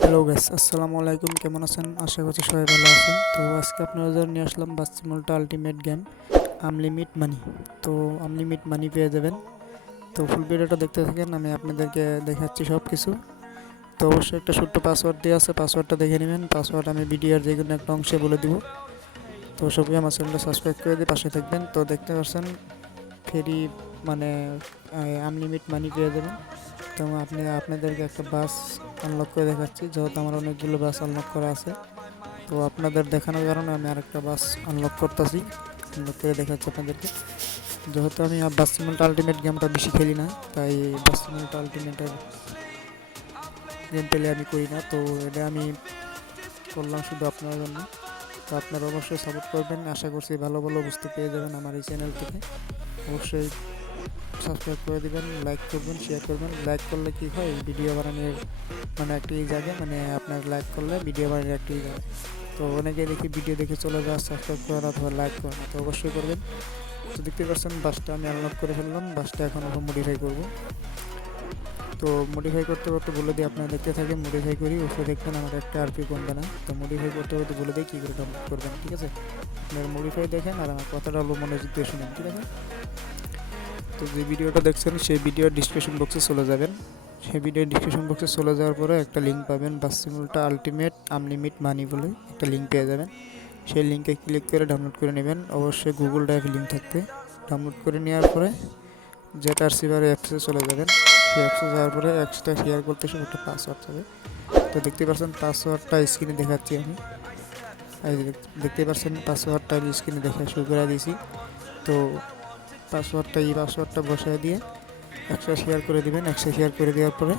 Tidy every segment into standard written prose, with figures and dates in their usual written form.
Hello guys, আসসালামু আলাইকুম। কেমন আছেন? আশা করছি সবাই ভালো আছেন। তো আজকে আপনাদের জন্য নিয়ে আসলাম বাস্তিমোল্টা আলটিমেট গেম আনলিমিট মানি। তো আনলিমিট মানি পেয়ে যাবেন। তো ফুল ভিডিওটা দেখতে থাকেন, আমি আপনাদেরকে দেখাচ্ছি সব কিছু। তো অবশ্যই একটা ছোট্ট পাসওয়ার্ড দিয়ে আছে, পাসওয়ার্ডটা দেখে নেবেন। পাসওয়ার্ড আমি ভিডিওর যে কোনো একটা অংশে বলে দিব। তো সবাই আমার চ্যানেলটা সাবস্ক্রাইব করে দিয়ে পাশে থাকবেন। তো দেখতে পাচ্ছেন ফ্রি মানে আনলিমিট মানি পেয়ে যাবেন। তো আপনাদেরকে একটা বাস আনলক করে দেখাচ্ছি, যেহেতু আমার অনেকগুলো বাস আনলক করা আছে। তো আপনাদের দেখানোর কারণে আমি আরেকটা বাস আনলক করতেছি, আনলক করে দেখাচ্ছি আপনাদেরকে। যেহেতু আমি বাস্তিমোল্টা আলটিমেট গেমটা বেশি খেলি না, তাই বাস্তিমোল্টা আলটিমেটের গেম প্লে আমি করি না। তো এটা আমি করলাম শুধু আপনার জন্য। তো আপনারা অবশ্যই সাপোর্ট করবেন, আশা করছি ভালো ভালো বস্তু পেয়ে যাবেন আমার এই চ্যানেল থেকে। অবশ্যই সাবস্ক্রাইব করে দিবেন, লাইক করবেন, শেয়ার করবেন। লাইক করলে কি হয়, ভিডিও বানানোর মানে একটি জায়গা, মানে আপনার লাইক করলে ভিডিও বানানোর একটি জায়গা। তো অনেকে দেখি ভিডিও দেখে চলে যায়, সাবস্ক্রাইব করে না অথবা লাইক করে না। তো অবশ্যই করবেন। তো দেখতে পাচ্ছেন বাসটা আমি আনলক করে ফেললাম, বাসটা এখন আমরা মডিফাই করব। তো মডিফাই করতে করতে বলে দিই, আপনারা দেখতে থাকেন মডিফাই করি। উপরে দেখবেন আমার একটা আরপি কমবে না। তো মডিফাই করতে করতে বলে দিই কী করে ডাউনলোড করবেন, ঠিক আছে? আপনার মডিফাই দেখেন আর আমার কথাটা হলো মনোযোগ দিয়ে শুনেন, ঠিক আছে? তো যে ভিডিওটা দেখছেন সেই ভিডিওর ডিসক্রিপশন বক্সে চলে যাবেন। সেই ভিডিওর ডিসক্রিপশন বক্সে চলে যাওয়ার পরে একটা লিঙ্ক পাবেন, বাস্তিমোল্টা আলটিমেট আনলিমিট মানি বলে একটা লিঙ্ক পেয়ে যাবেন। সেই লিঙ্কে ক্লিক করে ডাউনলোড করে নেবেন। অবশ্যই গুগল ড্রাইভে লিঙ্ক থাকবে। ডাউনলোড করে নেওয়ার পরে জেটার সিভার অ্যাপসে চলে যাবেন। সেই অ্যাপসে যাওয়ার পরে অ্যাপসটা শেয়ার করতে সময় একটা পাসওয়ার্ড হবে। তো দেখতে পাচ্ছেন পাসওয়ার্ডটা স্ক্রিনে দেখাচ্ছি আমি। এই যে দেখতে পাচ্ছেন পাসওয়ার্ডটা আমি স্ক্রিনে দেখা শুরু করে দিয়েছি। তো পাসওয়ার্ডটা বসায় দিয়ে একসাথে শেয়ার করে দিবেন। একসাথে শেয়ার করে দেওয়ার পরে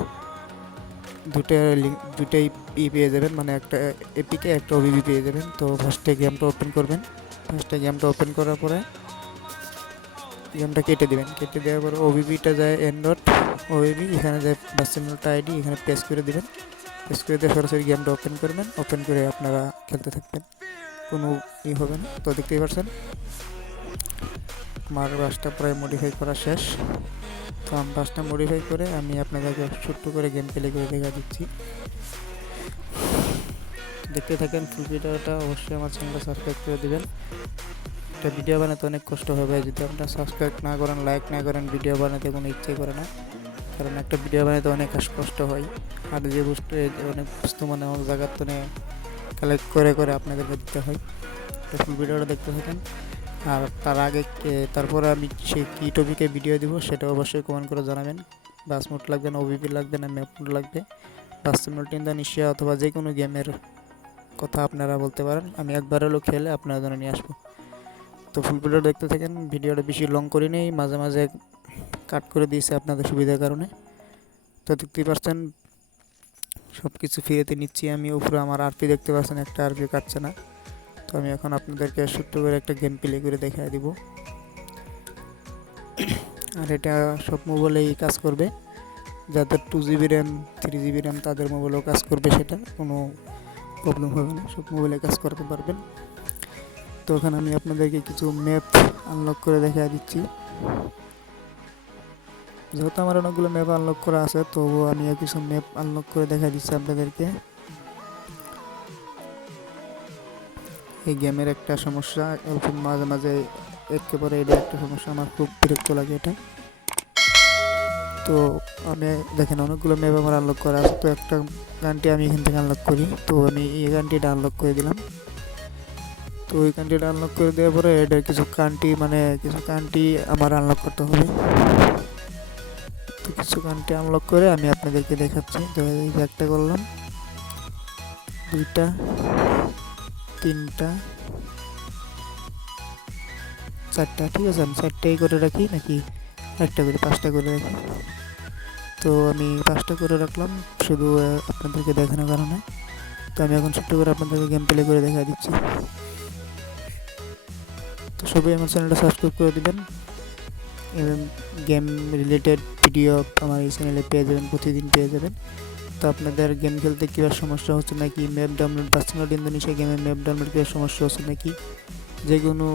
দুটাই পেয়ে যাবেন, মানে একটা এপিকে একটা ওবিবি পেয়ে যাবেন। তো ফার্স্টে গেমটা ওপেন করবেন। ফার্স্টে গেমটা ওপেন করার পরে গেমটা কেটে দেবেন। কেটে দেওয়ার পরে ওবিবিটা যায় এন্ডট ওবিবি, এখানে যায় বাস্তিমোল্টা আইডি, এখানে পেস্ট করে দেবেন। পেস্ট করে দিয়ে সরাসরি গেমটা ওপেন করবেন। ওপেন করে আপনারা খেলতে থাকবেন, কোনো হবে না। তো দেখতেই পাচ্ছেন আমার বাসটা প্রায় মডিফাই করা শেষ। তো আমি বাসটা মডিফাই করে আমি আপনাদেরকে ছোট্ট করে গেম প্লে করে দেখা দিচ্ছি। দেখতে থাকেন ফুল ভিডিওটা। অবশ্যই আমার চ্যানেলটা সাবস্ক্রাইব করে দেবেন। একটা ভিডিও বানাতে অনেক কষ্ট হবে, যদি আপনারা সাবস্ক্রাইব না করেন, লাইক না করেন, ভিডিও বানাতে কোনো ইচ্ছে করে না। কারণ একটা ভিডিও বানাতে অনেক কষ্ট হয়। আর যে বস্তু অনেক বস্তু মানে অনেক জায়গার তো কালেক্ট করে করে আপনাদেরকে দিতে হয়। তো ফুল ভিডিওটা দেখতে থাকেন। আর তার আগে তারপরে আমি সেই কী টপিকে ভিডিও দিব সেটা অবশ্যই কমেন্ট করে জানাবেন। বাস মোড লাগবে না, ওবিপি লাগবে না, ম্যাপ মোড লাগবে, বাস্তিমোল্টা ইন্দোনেশিয়া অথবা যে কোনো গেমের কথা আপনারা বলতে পারেন। আমি একবার হলেও খেলে আপনাদের জন্য নিয়ে আসবো। তো ফুল ভিডিও দেখতে থাকেন। ভিডিওটা বেশি লং করে নেই, মাঝে মাঝে কাট করে দিয়েছে আপনাদের সুবিধার কারণে। তো দেখতেই পাচ্ছেন সব কিছু ফ্রিতে নিচ্ছি আমি। উপরে আমার আরপি দেখতে পাচ্ছেন, একটা আরপি কাটছে না। তো আমি এখন আপনাদেরকে ছোট্ট করে একটা গেম প্লে করে দেখাই দিব। আর এটা সব মোবাইলেই কাজ করবে, যাদের 2 GB র্যাম 3 GB র্যাম তাদের মোবাইলেও কাজ করবে, সেটা কোনো প্রবলেম হবে না, সব মোবাইলে কাজ করতে পারবেন। তো ওখানে আমি আপনাদেরকে কিছু ম্যাপ আনলক করে দেখা দিচ্ছি। যেহেতু আমার অনেকগুলো ম্যাপ আনলক করা আছে, তো আমি কিছু ম্যাপ আনলক করে দেখা দিচ্ছি আপনাদেরকে। এই গেমের একটা সমস্যা, এরকম মাঝে মাঝে একেবারে এটা একটা সমস্যা, আমার খুব বিরক্ত লাগে এটা। তো আমি দেখেন অনেকগুলো ম্যাপ আমার আনলক করা আছে। তো একটা গানটি আমি এখান থেকে আনলক করি। তো আমি এই গানটিটা আনলক করে দিলাম। তো ওই কান্ট্রিটা আনলক করে দেওয়ার পরে এটার কিছু কান্ট্রি আমার আনলক করতে হবে। তো কিছু কান্ট্রি আনলক করে আমি আপনাদেরকে দেখাচ্ছি। তো এই যে একটা করলাম, দুইটা, তিনটা, চারটা, ঠিক আছে? আমি চারটাই করে রাখি নাকি একটা করে 5টা করে রাখি? তো আমি 5টা করে রাখলাম শুধু আপনাদেরকে দেখানোর কারণে। তো আমি এখন ছোট্ট করে আপনাদেরকে গেম প্লে করে দেখা দিচ্ছি। তো সবাই আমার চ্যানেলটা সাবস্ক্রাইব করে দিবেন এবং গেম রিলেটেড ভিডিও আমার এই চ্যানেলে পেয়ে যাবেন, প্রতিদিন পেয়ে যাবেন। তো আপনাদের গেম খেলতে কীভাবে সমস্যা হচ্ছে নাকি, ম্যাপ ডাউনলোড বাস্তিমোল্টা ইন্দোনেশিয়া গেমের ম্যাপ ডাউনলোড কীভাবে সমস্যা হচ্ছে নাকি, যে কোনো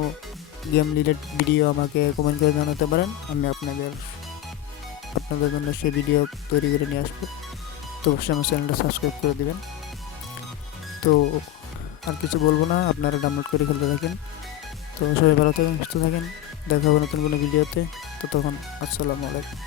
গেম রিলেটেড ভিডিও আমাকে কমেন্ট করে জানাতে পারেন। আমি আপনাদের জন্য সেই ভিডিও তৈরি করে নিয়ে আসবো। তো অবশ্যই আমার চ্যানেলটা সাবস্ক্রাইব করে দিবেন। তো আর কিছু বলবো না, আপনারা ডাউনলোড করে খেলতে থাকেন। তো সবাই ভালো থাকেন, সুস্থ থাকেন, দেখা হবে নতুন কোনো ভিডিওতে। তো তখন আসসালামু আলাইকুম।